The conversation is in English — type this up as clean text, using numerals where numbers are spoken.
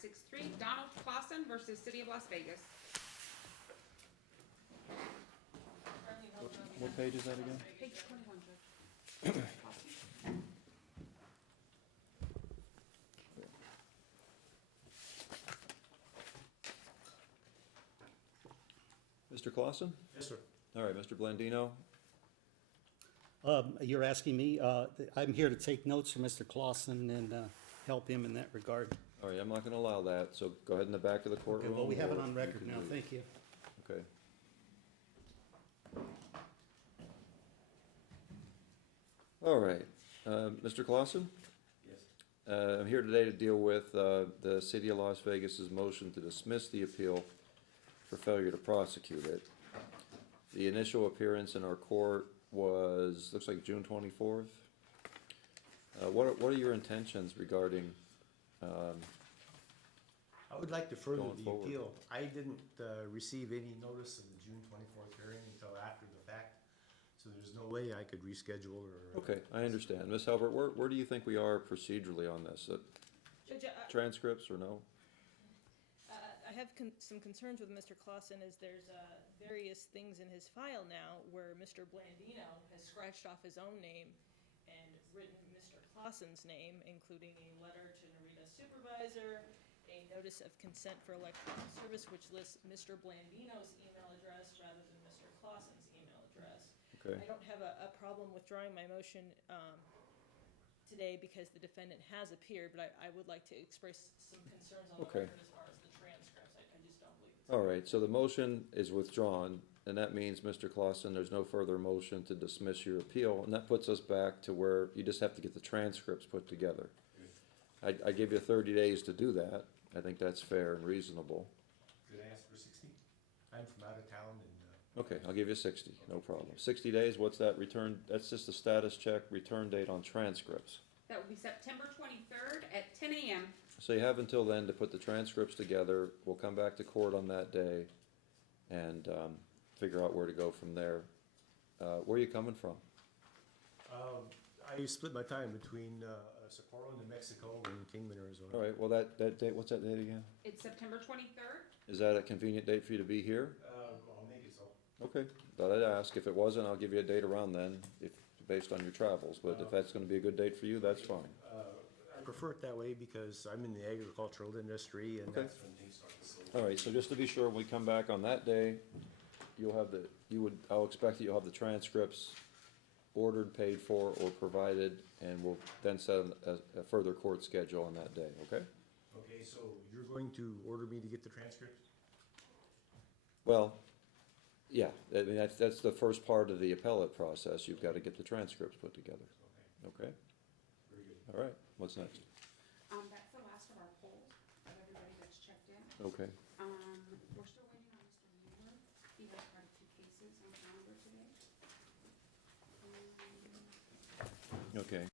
563, Donald Clausen versus City of Las Vegas. What page is that again? Page 21, Judge. Mr. Clausen? Yes, sir. All right, Mr. Blandino? You're asking me, I'm here to take notes from Mr. Clausen and help him in that regard. All right, I'm not gonna allow that, so go ahead in the back of the Okay, courtroom. well, we have it or on you record can now, leave. thank you. Okay. All right, Mr. Clausen? Yes. I'm here today to deal with the City of Las Vegas's motion to dismiss the appeal for failure to prosecute it. The initial appearance in our court was, looks like June 24th. What are your intentions regarding, I would like to further Going the forward. appeal. I didn't receive any notice of the June 24th hearing until after the fact, so there's no way I could reschedule or. okay, I understand. Ms. Halbert, where do you think we are procedurally on this? Judge, Transcripts or no? I have some concerns with Mr. Clausen, as there's various things in his file now where Mr. Blandino has scratched off his own name and written Mr. Clausen's name, including a letter to Narita's supervisor, a notice of consent for electronic service, which lists Mr. Blandino's email address rather than Mr. Clausen's email address. Okay, I don't have a problem withdrawing my motion today because the defendant has appeared, but I would like to express some concerns on the Okay. record as far as the transcripts. I just don't believe it's. all right, so the motion is withdrawn, and that means, Mr. Clausen, there's no further motion to dismiss your appeal, and that puts us back to where you just have to get the transcripts put together. I give you 30 days to do that. I think that's fair and reasonable. Could I ask for 60? I'm from out of town and, Okay, I'll give you 60, no problem. 60 days, what's that return, that's just a status check, return date on transcripts. That will be September 23rd at 10 a.m. So you have until then to put the transcripts together. We'll come back to court on that day and figure out where to go from there. Where are you coming from? I split my time between Socorro, New Mexico and Kingman, Arizona. All right, well, that date, what's that date again? It's September 23rd. Is that a convenient date for you to be here? I'll make it so. Okay, thought I'd ask. If it wasn't, I'll give you a date around then, if, based on your travels. But if that's gonna be a good date for you, that's fine. I prefer it that way because I'm in the agricultural industry and Okay. that's when things start to slow. All right, so just to be sure, when we come back on that day, you'll have I'll expect that you'll have the transcripts ordered, paid for, or provided, and we'll then set a further court schedule on that day, okay? Okay, so you're going to order me to get the transcript? Well, yeah, I mean, that's the first part of the appellate process. You've got to get the transcripts put together, Okay, okay? very good. All right, what's next? That's the last of our polls of everybody that's checked in. Okay, We're still waiting on Mr. Mueller. He has quite a few cases on calendar today. okay.